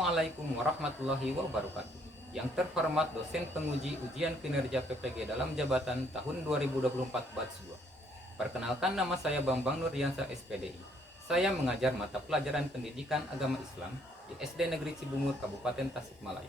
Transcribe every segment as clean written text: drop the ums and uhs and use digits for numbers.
Assalamualaikum warahmatullahi wabarakatuh. Yang terhormat dosen penguji ujian kinerja PPG dalam jabatan tahun 2024 batch 2. Perkenalkan, nama saya Bambang Nurdiansyah SPDI. Saya mengajar mata pelajaran pendidikan agama Islam di SD Negeri Cibungur, Kabupaten Tasikmalaya.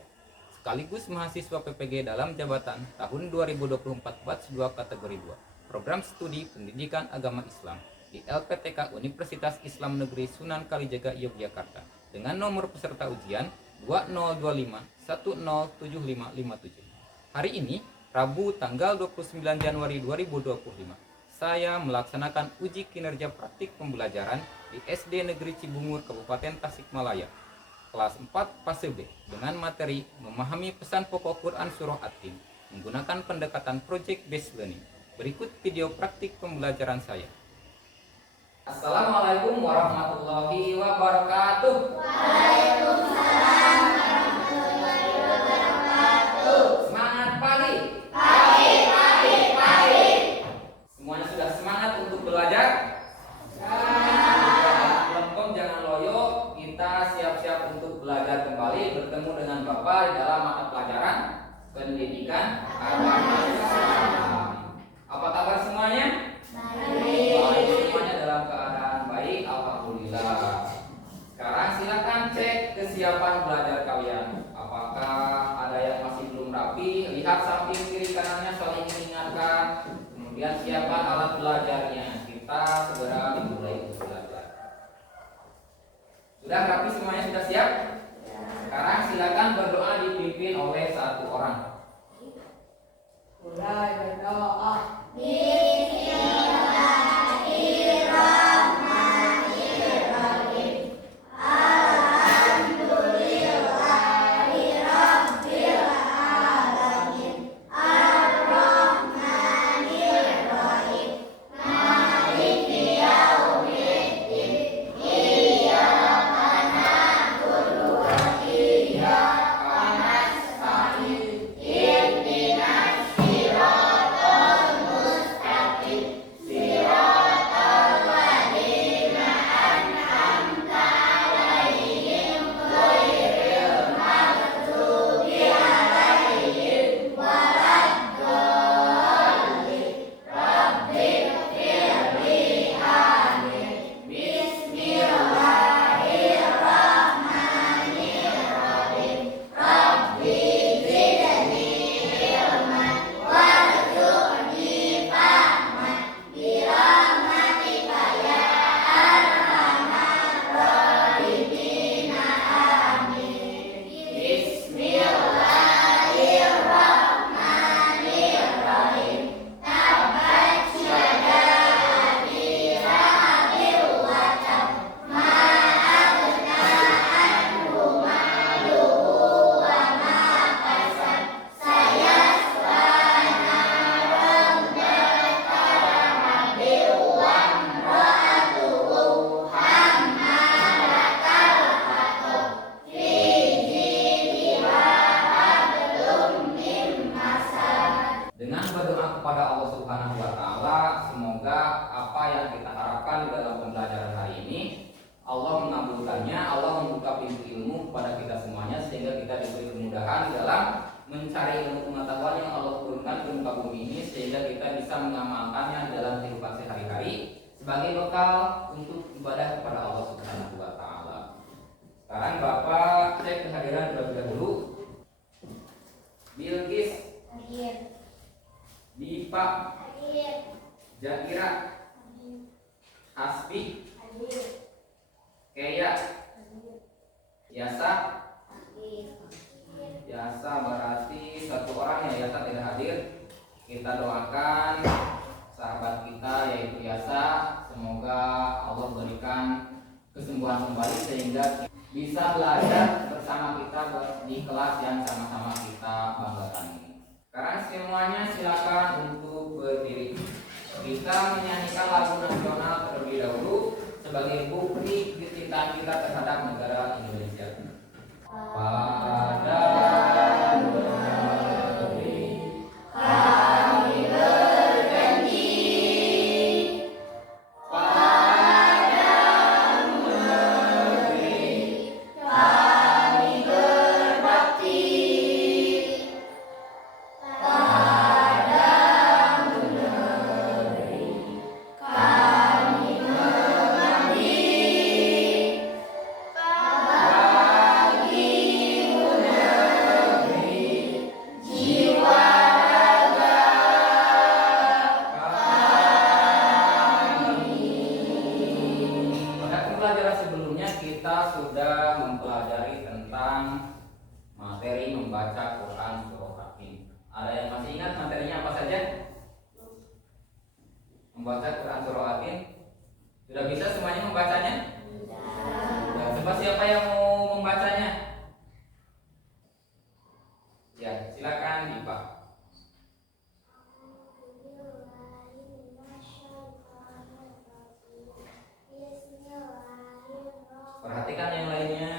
Sekaligus mahasiswa PPG dalam jabatan tahun 2024 batch 2 kategori 2. Program studi pendidikan agama Islam di LPTK Universitas Islam Negeri Sunan Kalijaga, Yogyakarta, dengan nomor peserta ujian 2025107557. Hari ini, Rabu tanggal 29 Januari 2025, saya melaksanakan uji kinerja praktik pembelajaran di SD Negeri Cibungur, Kabupaten Tasikmalaya, kelas 4 fase B, dengan materi memahami pesan pokok Quran Surah At-Tin menggunakan pendekatan Project Based Learning. Berikut video praktik pembelajaran saya. Assalamualaikum warahmatullahi wabarakatuh. Waalaikumsalam warahmatullahi wabarakatuh. Semangat pagi. Pagi. Semuanya sudah semangat untuk belajar? Belum, jangan loyo. Kita siap-siap untuk belajar kembali, bertemu dengan Bapak di dalam mata pelajaran pendidikan agama Islam. Apa kabar semuanya? Baik, semuanya dalam keadaan baik, alhamdulillah. Sekarang silakan cek kesiapan belajar kalian. Apakah ada yang masih belum rapi? Lihat samping kiri kanannya, saling mengingatkan. Kemudian siapkan alat belajarnya. Kita segera dimulai untuk belajar. Sudah rapi semuanya, sudah siap? Sekarang silakan berdoa dipimpin oleh satu orang. Mulai berdoa. Dengan berdoa kepada Allah Subhanahu wa Ta'ala, semoga apa yang kita harapkan di dalam pembelajaran hari ini Allah mengabulkannya. Allah membuka pintu ilmu kepada kita semuanya, sehingga kita diberi kemudahan di dalam mencari ilmu pengetahuan yang Allah turunkan ke muka bumi ini, sehingga kita bisa mengamalkannya di dalam kehidupan sehari-hari sebagai bekal untuk ibadah kepada Allah Subhanahu wa Ta'ala. Sekarang Bapak cek kehadiran terlebih dahulu. Bilqis, Dipa, Zakira, Hasbi, Keya, Yasa. Yasa berarti satu orang ya, Yasa tidak hadir. Kita doakan sahabat kita yaitu Yasa, semoga Allah berikan kesembuhan kembali sehingga bisa belajar bersama kita di kelas yang sama-sama kita banggakan ini. Sekarang semuanya silakan untuk berdiri. Kita menyanyikan lagu nasional terlebih dahulu sebagai bukti kecintaan kita terhadap negara Indonesia. Pada negeri Kami berjanji pada negeri kami tentang materi membaca Quran surah Atin. Ada yang masih ingat materinya apa saja? Membaca Quran surah Atin. Sudah bisa semuanya membacanya? Sudah. Coba siapa yang mau membacanya? Ya, silakan Dipa. Perhatikan yang lainnya.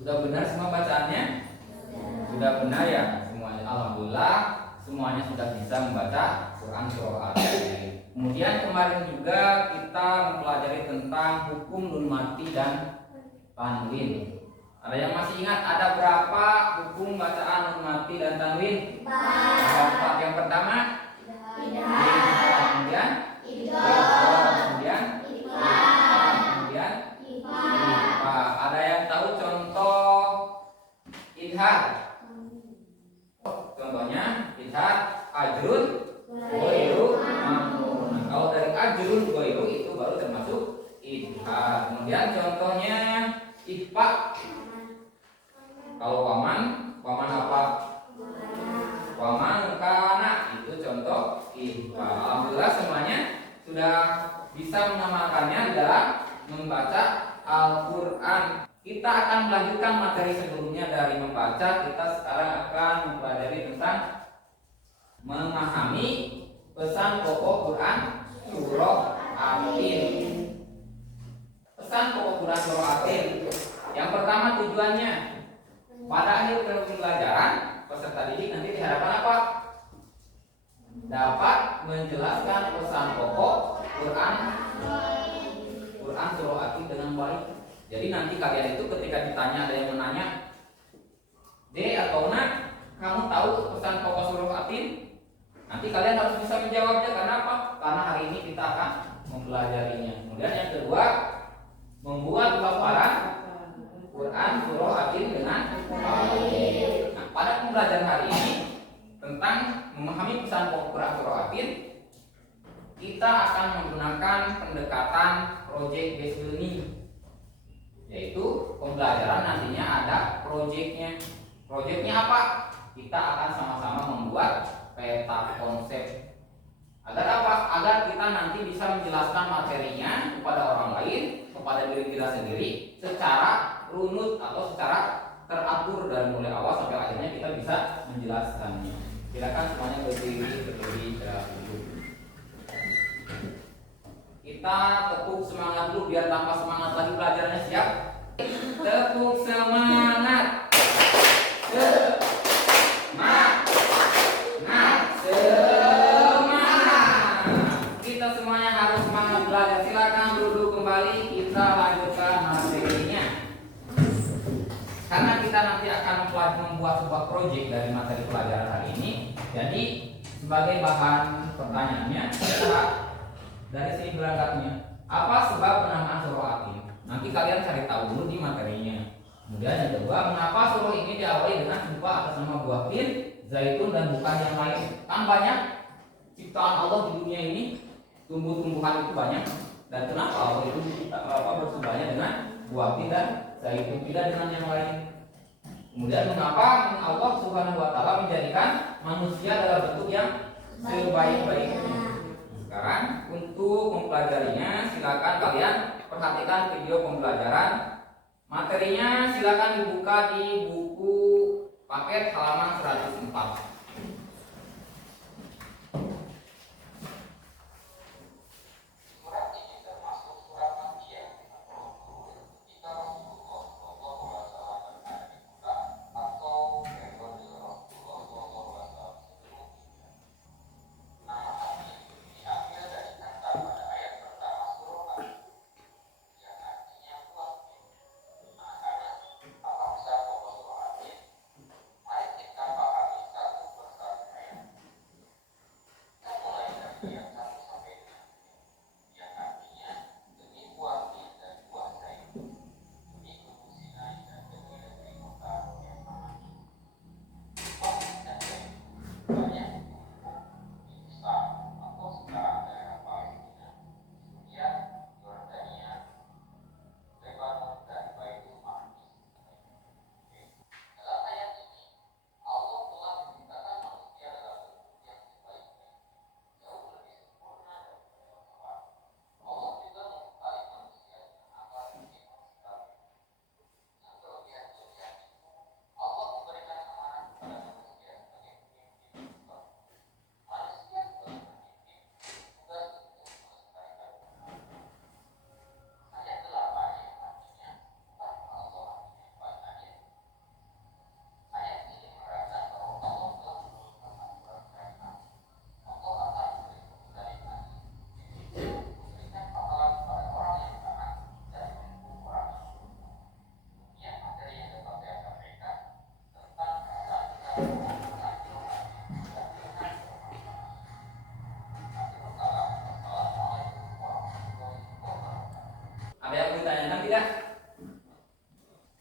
Sudah benar semua bacaannya? Sudah benar ya semuanya. Alhamdulillah semuanya sudah bisa membaca Quran surah Al-Atin. Kemudian kemarin juga kita mempelajari tentang hukum nun mati dan tanwin. Ada yang masih ingat ada berapa hukum bacaan nun mati dan tanwin? 4. Yang pertama kemudian kemudian ada yang tahu contoh idhar? Contohnya idhar ajrun ghairu mamnun. Kalau dari ajrun ghairu itu baru termasuk idhar. Kemudian contohnya ikhfa. Kalau waman apa? Waman kana itu contoh ikhfa. Alhamdulillah semuanya sudah bisa mengamalkannya dalam membaca Al-Quran. Kita akan melanjutkan materi sebelumnya dari membaca. Kita sekarang akan mempelajari tentang memahami pesan pokok Quran surah Atin. Pesan pokok Quran surah Atin. Yang pertama tujuannya, pada akhir pembelajaran peserta didik nanti diharapkan apa? Dapat menjelaskan pesan pokok Quran surah Atin dengan baik. Jadi nanti kalian itu ketika ditanya, ada yang menanya, D atau Nak, kamu tahu pesan pokok surah Atin? Nanti kalian harus bisa menjawabnya. Karena apa? Karena hari ini kita akan mempelajarinya. Kemudian yang kedua, membuat hafalan Quran surah Atin dengan baik. Nah, pada pembelajaran hari ini tentang memahami pesan pokok Quran surah Atin, kita akan menggunakan pendekatan project based learning, yaitu pembelajaran nantinya ada projectnya. Projectnya apa? Kita akan sama-sama membuat peta konsep. Agar apa? Agar kita nanti bisa menjelaskan materinya kepada orang lain, kepada diri kita sendiri secara runut atau secara teratur dari mulai awal sampai akhirnya kita bisa menjelaskannya. Silakan semuanya berdiri terlebih dahulu. Kita tepuk semangat dulu biar tambah semangat lagi pelajarannya. Siap? Tepuk semangat. Semangat. Kita semuanya harus semangat belajar. Silakan duduk kembali. Kita lanjutkan materinya. Karena kita nanti akan membuat sebuah proyek dari materi pelajaran hari ini. Jadi sebagai bahan pertanyaannya adalah dari sini berangkatnya, apa sebab penamaan surah Atin? Nanti kalian cari tahu dulu di materinya. Kemudian yang kedua, mengapa surah ini diawali dengan berupa atas nama buah tin, zaitun dan bukan yang lain? Kan banyak ciptaan Allah di dunia ini, tumbuh-tumbuhan itu banyak. Dan kenapa Allah itu bersebutnya dengan buah tin dan zaitun, tidak dengan yang lain? Kemudian mengapa Allah Subhanahu wa taala menjadikan manusia dalam bentuk yang sebaik-baiknya? Sekarang untuk mempelajarinya silakan kalian perhatikan video pembelajaran. Materinya silakan dibuka di buku paket halaman 104. ditanyakan tidak?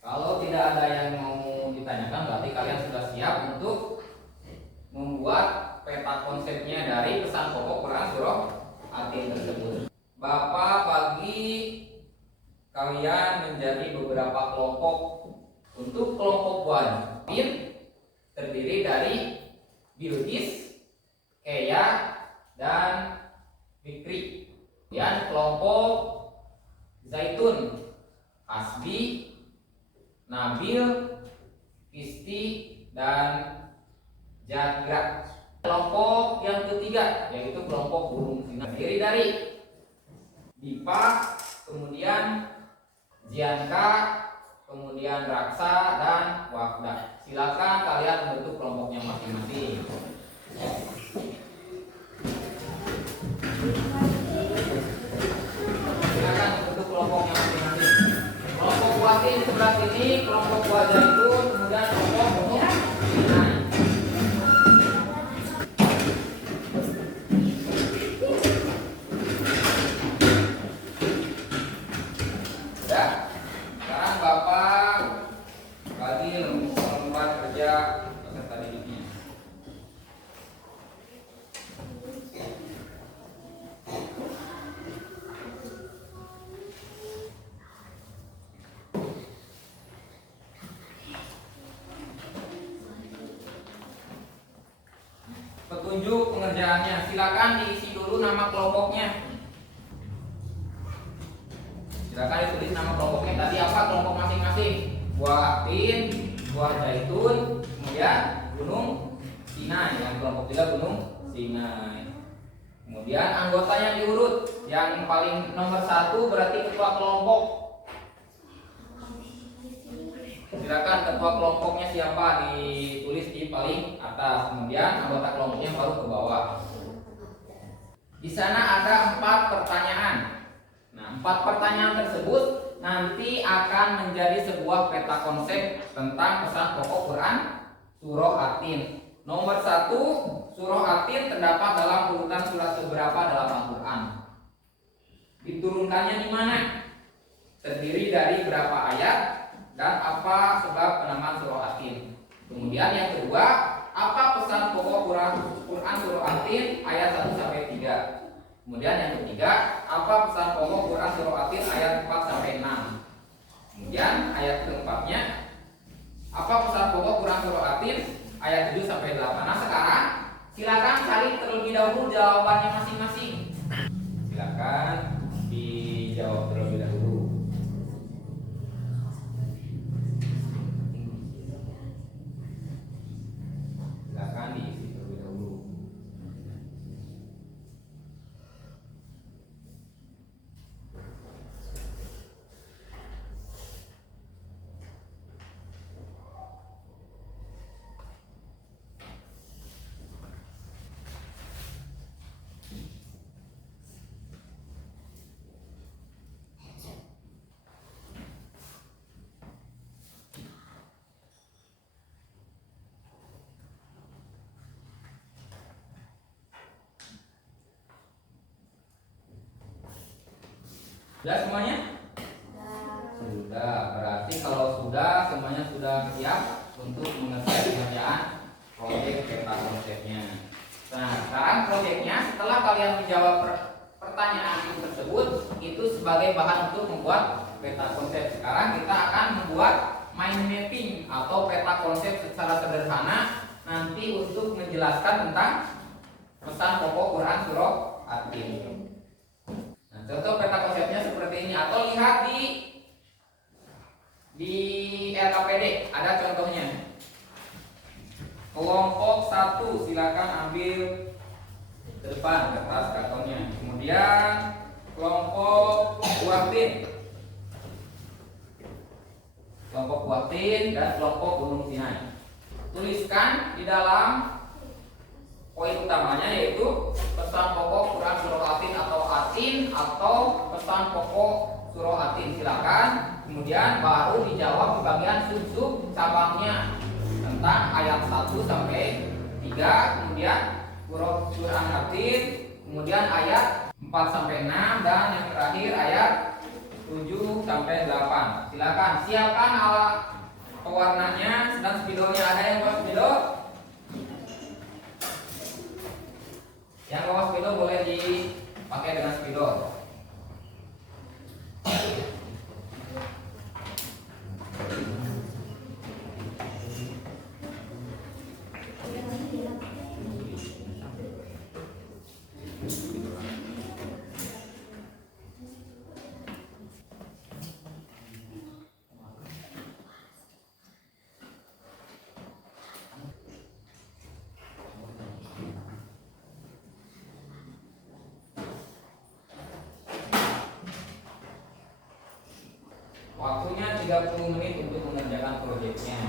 Kalau tidak ada yang mau ditanyakan, berarti kalian sudah siap untuk membuat peta konsepnya dari pesan pokok Quran surah Atin tersebut. Bapak bagi kalian menjadi beberapa kelompok. Untuk kelompok wajib terdiri dari Bilqis, Keya, dan Fikri. Dan kelompok Zaitun, Hasbi, Nabil, Kisti, dan Jagra. Kelompok yang ketiga yaitu kelompok burung Sina, terdiri dari Dipa, kemudian Zianka, kemudian Raksa, dan Wafda. Silakan kalian membentuk kelompoknya masing-masing. Silakan membentuk kelompoknya masing-masing. Kelompok Watin sebelah sini, kelompok Wajah itu, kemudian kelompok Gunung Sinai. Sudah. Sekarang Bapak bagi lembar kerja peserta didiknya. Petunjuk pengerjaannya, silakan diisi dulu nama kelompoknya. Silakan ditulis nama kelompoknya tadi apa kelompok masing-masing. Buah Atin, buah Zaitun, kemudian Gunung Sinai. Yang kelompok 3 Gunung Sinai. Kemudian anggotanya diurut. Yang paling nomor 1 berarti ketua kelompok. Silakan ketua kelompoknya siapa, ditulis di paling atas. Kemudian anggota kelompoknya baru ke bawah. Di sana ada 4 pertanyaan. Nah, 4 pertanyaan tersebut nanti akan menjadi sebuah peta konsep tentang pesan pokok Quran surah Atin. Nomor 1, surah Atin terdapat dalam urutan surat keberapa dalam Al-Quran? Diturunkannya di mana? Terdiri dari berapa ayat? Dan apa sebab penamaan surah Atin? Kemudian yang kedua, apa pesan pokok Quran surah Atin ayat 1 sampai 3? Kemudian yang ketiga, apa pesan pokok Quran surah Atin ayat 4 sampai 6? Kemudian ayat keempatnya, apa pesan pokok Quran surah Atin ayat 7 sampai 8? Nah, sekarang silakan cari terlebih dahulu jawabannya masing-masing. Silakan dijawab terlebih dahulu. Silakan diisi terlebih dahulu. Sudah semuanya? Sudah. Berarti kalau sudah semuanya sudah siap untuk mengerjakan pengerjaan proyek peta konsepnya. Nah, sekarang proyeknya setelah kalian menjawab pertanyaan tersebut itu sebagai bahan untuk membuat peta konsep. Sekarang kita akan membuat mind mapping atau peta konsep secara sederhana nanti untuk menjelaskan tentang pesan pokok Quran surah Atin. Contoh peta konsepnya seperti ini, atau lihat di LKPD ada contohnya. Kelompok 1 silakan ambil ke depan kertas kartonnya. Kemudian kelompok Watin, kelompok Watin dan kelompok Gunung Sinai. Tuliskan di dalam poin utamanya yaitu pesan pokok Quran surah Atin atau pesan pokok surah Atin. Silakan. Kemudian baru dijawab di bagian sub-sub cabangnya tentang ayat 1 sampai 3, kemudian Quran Atin, kemudian ayat 4 sampai 6 dan yang terakhir ayat 7 sampai 8. Silakan siapkan alat pewarnanya dan spidolnya. Ada yang bawa spidol? Yang bawa spidol boleh dipakai dengan spidol. Waktunya 30 menit untuk mengerjakan proyeknya.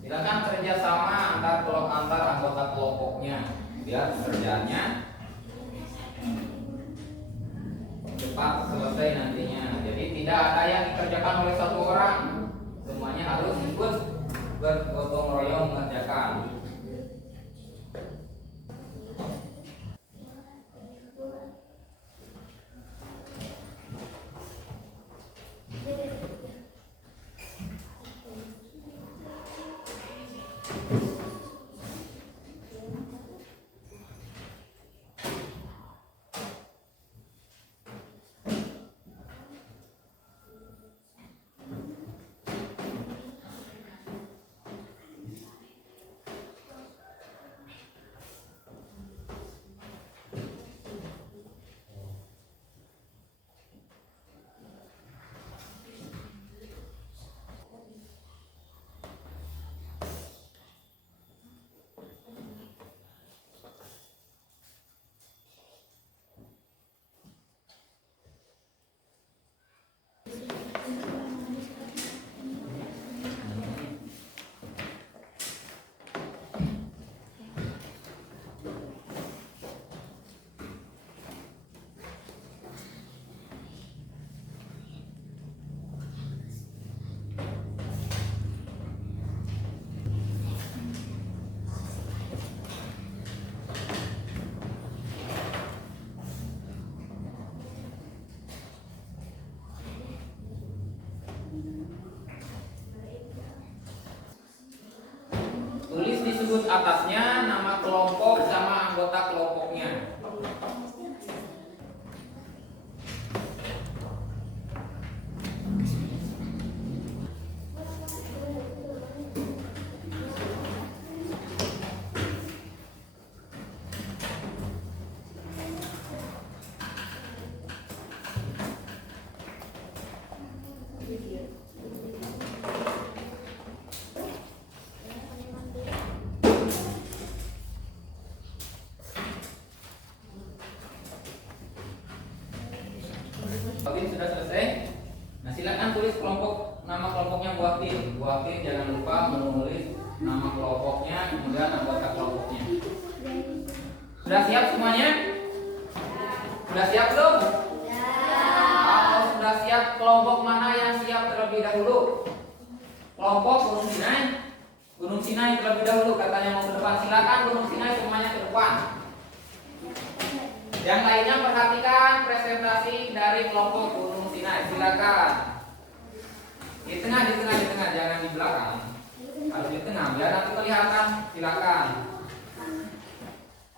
Silakan kerjasama antar anggota kelompoknya biar kerjanya cepat selesai nantinya. Jadi tidak ada yang dikerjakan oleh satu orang, semuanya harus ikut bergotong royong mengerjakan. Tulis disebut atasnya nama kelompok sama anggota kelompoknya. Buatin sudah selesai. Nah, silakan tulis nama kelompoknya buatin. Buatin jangan lupa menulis nama kelompoknya, kemudian anggota kelompoknya. Sudah siap semuanya? Sudah siap belum? Kalau sudah siap, kelompok mana yang siap terlebih dahulu? Kelompok Gunung Sinai. Gunung Sinai terlebih dahulu katanya mau ke depan. Silakan Gunung Sinai semuanya ke depan. Yang lainnya perhatikan presentasi dari kelompok Gunung Sinai. Silakan. Di tengah, jangan di belakang. Harus di tengah, biar nanti kelihatan. Silakan.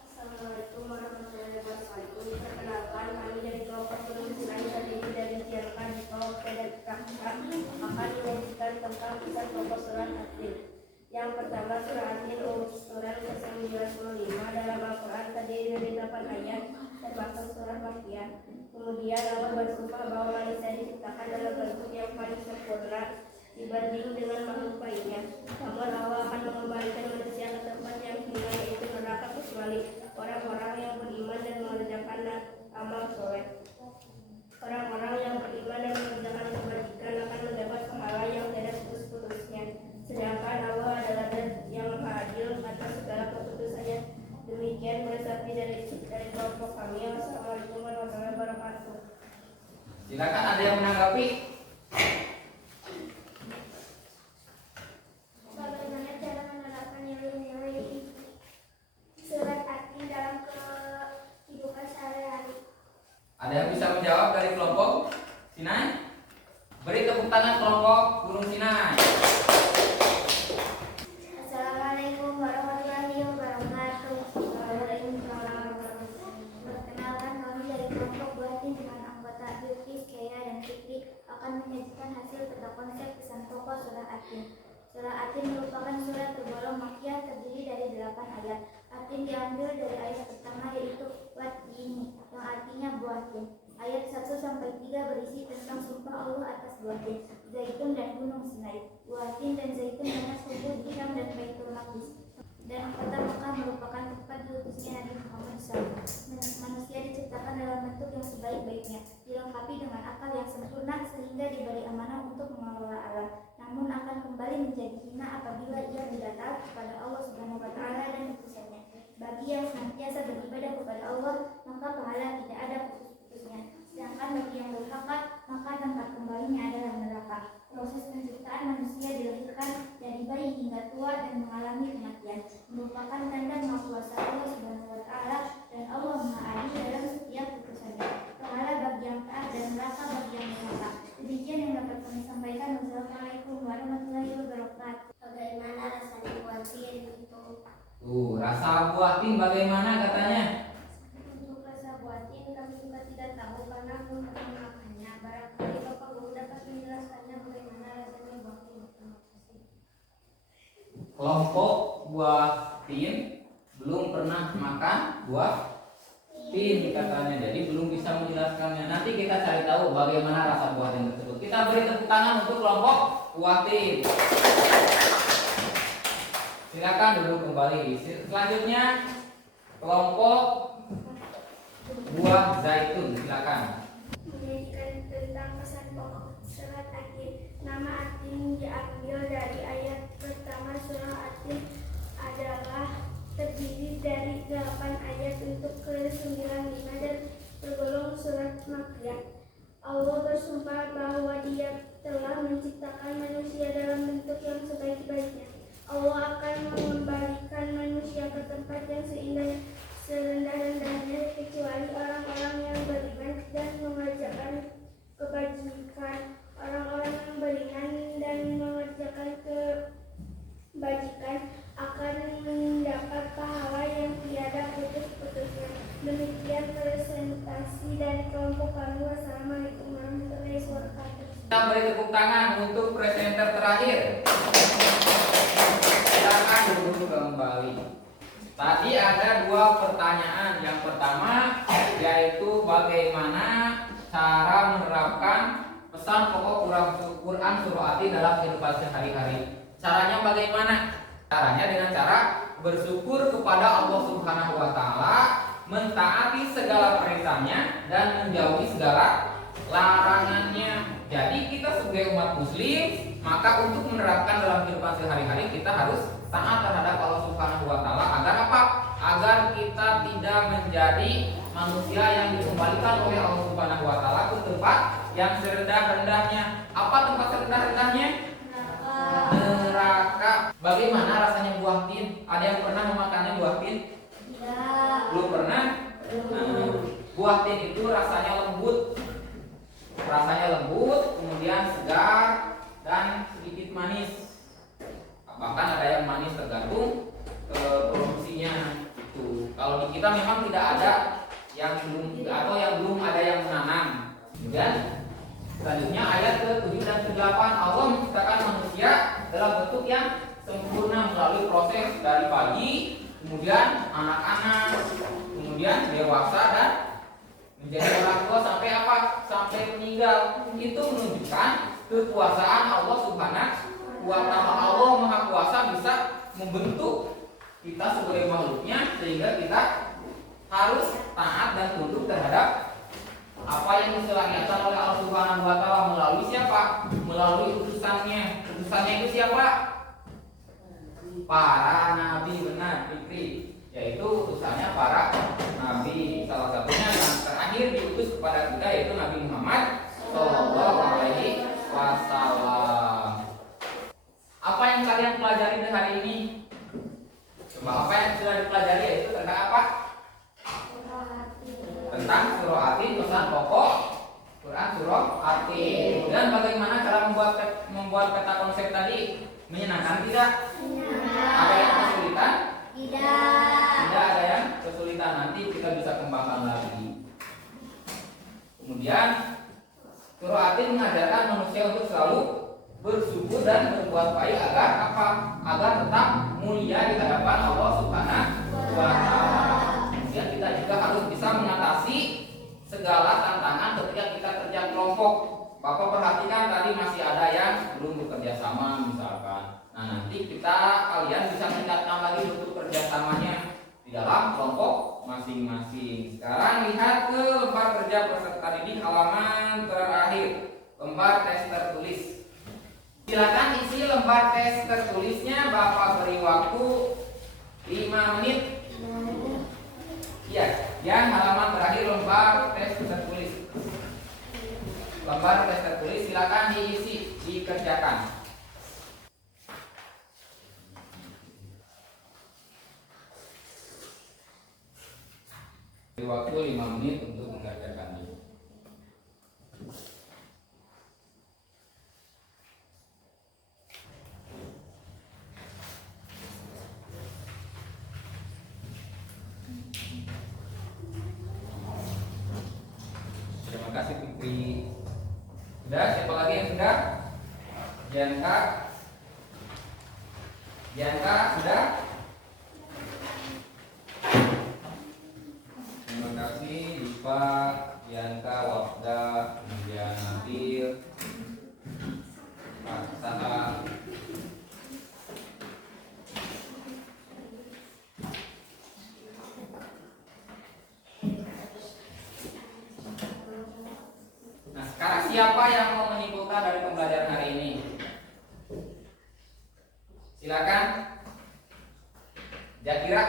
Assalamualaikum warahmatullahi wabarakatuh. Perkenalkan, kami dari kelompok Gunung Sinai terdiri dari Tiarkan, Kauke, dan Kakak akan menyajikan tentang kisah kelompok surah At-Tin. Yang pertama, surah At-Tin surah ke-95 dalam Al-Quran terdiri dari 8 ayat termasuk surah Makkiyah. Kemudian Allah bersumpah bahwa manusia diciptakan dalam bentuk yang paling sempurna dibanding dengan makhluk lainnya. Namun Allah akan mengembalikan manusia ke tempat yang hina, yaitu neraka, kecuali orang-orang yang beriman dan mengerjakan amal soleh. Orang-orang yang beriman dan mengerjakan kebajikan akan mendapat pahala yang tidak putus-putusnya. Sedangkan Allah adalah zat yang maha adil atas segala keputusannya. Demikian berarti dari kelompok kami. Wassalamualaikum warahmatullahi wabarakatuh. Silakan, ada yang menanggapi? tepuk tangan kelompok Gunung Sinai. Assalamualaikum warahmatullahi wabarakatuh. Waalaikumsalam. Perkenalkan, kami dari kelompok Buatin dengan anggota Bilqis, Kaya, dan Fikri akan menyajikan hasil peta konsep pesan pokok surah At-Tin. Surah At-Tin merupakan surah tergolong makkiyah terdiri dari 8 ayat. At-Tin diambil dari ayat pertama yaitu Wat-Tini yang artinya buah tin. Ayat 1-3 berisi tentang sumpah Allah atas buah tin, zaitun dan gunung Sinai. Buah tin dan zaitun banyak tumbuh di Syam dan Baitul Maqdis. Dan kota Mekah merupakan tempat diutusnya Nabi Muhammad SAW. Manusia diciptakan dalam bentuk yang sebaik-baiknya, dilengkapi dengan akal yang sempurna sehingga diberi amanah untuk mengelola alam. Namun akan kembali menjadi hina apabila ia tidak taat kepada Allah Subhanahu wa Ta'ala dan utusannya. Bagi yang senantiasa beribadah kepada Allah, maka pahala tidak ada putus-putusnya. Sedangkan bagi yang durhaka, maka tempat kembalinya adalah neraka. Proses penciptaan manusia dilahirkan dari bayi hingga tua dan mengalami kematian merupakan tanda maha kuasa Allah Subhanahu wa Ta'ala, dan Allah Maha Adil dalam setiap putusannya. Pahala bagi yang taat dan neraka bagi yang durhaka. Demikian yang dapat kami sampaikan. Wassalamualaikum warahmatullahi wabarakatuh. Bagaimana rasanya buah tin itu? Rasa buah tin bagaimana katanya? Untuk rasa buah tin kami juga tidak tahu karena belum pernah memakannya. Barangkali Bapak Guru dapat menjelaskannya bagaimana rasanya buah tin. Terima kasih. Kelompok buah tin belum pernah makan buah tin katanya, jadi belum bisa menjelaskannya. Nanti kita cari tahu bagaimana rasa buah tin tersebut. Kita beri tepuk tangan untuk kelompok buah tin. Silakan duduk kembali. Selanjutnya kelompok buah zaitun, silakan. Menyajikan tentang pesan pokok surat At-Tin. Nama At-Tin diambil dari ayat pertama surah At-Tin adalah terdiri dari 8 ayat untuk ke-95 dan tergolong surat makkiyah. Allah bersumpah bahwa Dia telah menciptakan manusia dalam bentuk yang sebaik-baiknya. Allah akan mengembalikan manusia ke tempat yang serendah-rendahnya kecuali orang-orang yang beriman dan mengerjakan kebajikan. Orang-orang yang beriman dan mengerjakan kebajikan akan mendapat pahala yang tiada putus-putusnya. Demikian presentasi dari kelompok kami. Wassalamualaikum warahmatullahi wabarakatuh. Kita beri tepuk tangan untuk presenter terakhir. Silakan duduk kembali. Tadi ada 2 pertanyaan. Yang pertama yaitu bagaimana cara menerapkan pesan pokok Quran surah At-Tin dalam kehidupan sehari-hari. Caranya bagaimana? Caranya dengan cara bersyukur kepada Allah Subhanahu wa Ta'ala, mentaati segala perintahnya dan menjauhi segala larangannya. Jadi kita sebagai umat muslim, maka untuk menerapkan dalam kehidupan sehari-hari kita harus taat terhadap Allah Subhanahu wa Ta'ala. Agar apa? Agar kita tidak menjadi manusia yang dikembalikan oleh Allah Subhanahu wa Ta'ala ke tempat yang serendah-rendahnya. Apa tempat serendah-rendahnya? Neraka. Bagaimana rasanya buah tin? Ada yang pernah memakannya buah tin? Tidak. Belum pernah? Buah tin itu rasanya lembut. Kemudian segar dan sedikit manis. Bahkan ada yang manis tergantung produksinya itu. Kalau di kita memang tidak ada yang belum ada yang menanam. Kemudian selanjutnya ayat ke-7 dan ke-8, Allah menciptakan manusia dalam bentuk yang sempurna melalui proses dari pagi, kemudian anak-anak, kemudian dewasa dan menjadi orang tua sampai apa? Sampai meninggal. Itu menunjukkan kekuasaan Allah Subhanahu wa Ta'ala. Allah Maha Kuasa bisa membentuk kita sebagai makhluknya sehingga kita harus taat dan tunduk terhadap apa yang disyariatkan oleh Allah Subhanahu wa Ta'ala melalui siapa? Melalui utusannya. Utusannya itu siapa? Para nabi, benar, Fikri. Yaitu utusannya para nabi. Salah satunya yang terakhir diutus kepada kita yaitu Nabi Muhammad Sallallahu Alaihi Wasallam. Apa yang kalian pelajari di hari ini? Coba apa yang sudah dipelajari yaitu tentang apa? Tentang surah At-Tin, pesan pokok Quran surah At-Tin. Dan bagaimana cara membuat peta konsep tadi menyenangkan tidak? Ada yang kesulitan? Tidak ada yang kesulitan. Nanti kita bisa kembangkan lagi. Kemudian surah At-Tin mengajarkan manusia untuk selalu bersyukur dan berbuat baik agar apa? Agar tetap mulia di hadapan Allah Subhanahu wa taala. Kemudian kita juga harus bisa mengatasi segala tantangan ketika kita kerja kelompok. Bapak perhatikan tadi masih ada yang belum bekerja sama misalkan. Nah, nanti kalian bisa tingkatkan lagi bentuk kerjasamanya di dalam kelompok masing-masing. Sekarang lihat ke lembar kerja peserta didik halaman terakhir, lembar tes tertulis. Silakan isi lembar tes tertulisnya. Bapak beri waktu 5 menit. Iya, yang halaman terakhir lembar tes tertulis. Lembar tes tertulis silakan diisi, dikerjakan. Beri waktu 5 menit untuk mengerjakannya. Terima kasih Fikri. Sudah, siapa lagi yang sudah? Janka. Janka sudah? Terima kasih Dipa, Janka, Wafda, kemudian Nadir, Pak Sata. Nah, sekarang siapa yang mau menyimpulkan dari pembelajaran hari ini? Silakan. Jakira.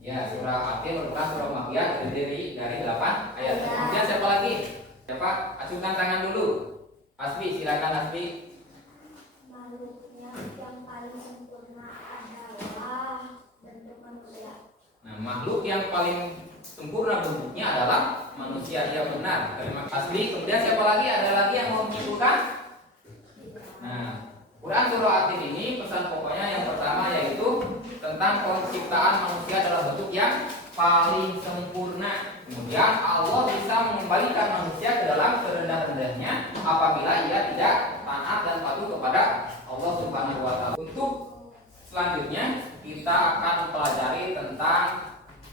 Ya, surah At-Tin merupakan surah Makkiyah terdiri dari 8 ayat. Kemudian siapa lagi? Siapa? Acungkan tangan dulu. Asbi, silakan Asbi. Makhluknya yang paling sempurna adalah bentuk manusia. Nah, makhluk yang paling sempurna bentuknya adalah manusia. Iya benar. Terima kasih. Asbi. Kemudian siapa lagi? Ada lagi yang mau menyimpulkan? Nah, Quran surah At-Tin ini pesan pokoknya yang pertama yaitu tentang penciptaan manusia dalam bentuk yang paling sempurna. Kemudian Allah bisa mengembalikan manusia ke dalam serendah-rendahnya apabila ia tidak taat dan patuh kepada Allah Subhanahu wa taala. Untuk selanjutnya kita akan mempelajari tentang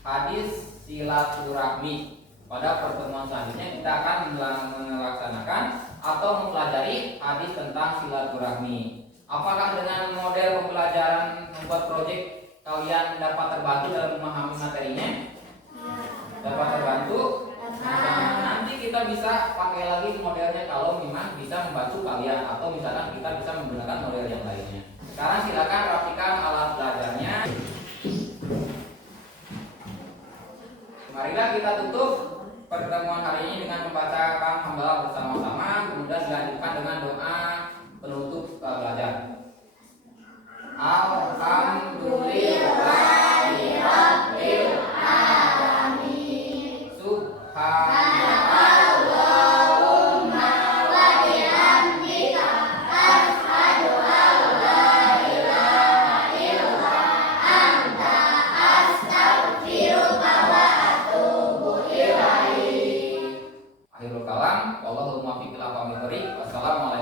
hadis silaturahmi. Pada pertemuan selanjutnya kita akan melaksanakan atau mempelajari hadis tentang silaturahmi. Apakah dengan model pembelajaran membuat proyek kalian dapat terbantu dalam memahami materinya? Dapat terbantu? Nah, nanti kita bisa pakai lagi modelnya kalau memang bisa membantu kalian atau misalkan kita bisa menggunakan model yang lainnya. Sekarang silakan rapikan alat belajarnya. Marilah kita tutup pertemuan hari ini dengan membacakan hamdalah bersama-sama, kemudian dilanjutkan dengan doa penutup belajar. Alhamdulillahirabbil alamin. Subhanallahumma wa bihamdika asyhadu an la ilaha illa anta astaghfiruka wa atubu ilaik. Akhirul kalam, wallahu muwaffiq ila aqwamit thoriq. Wassalamualaikum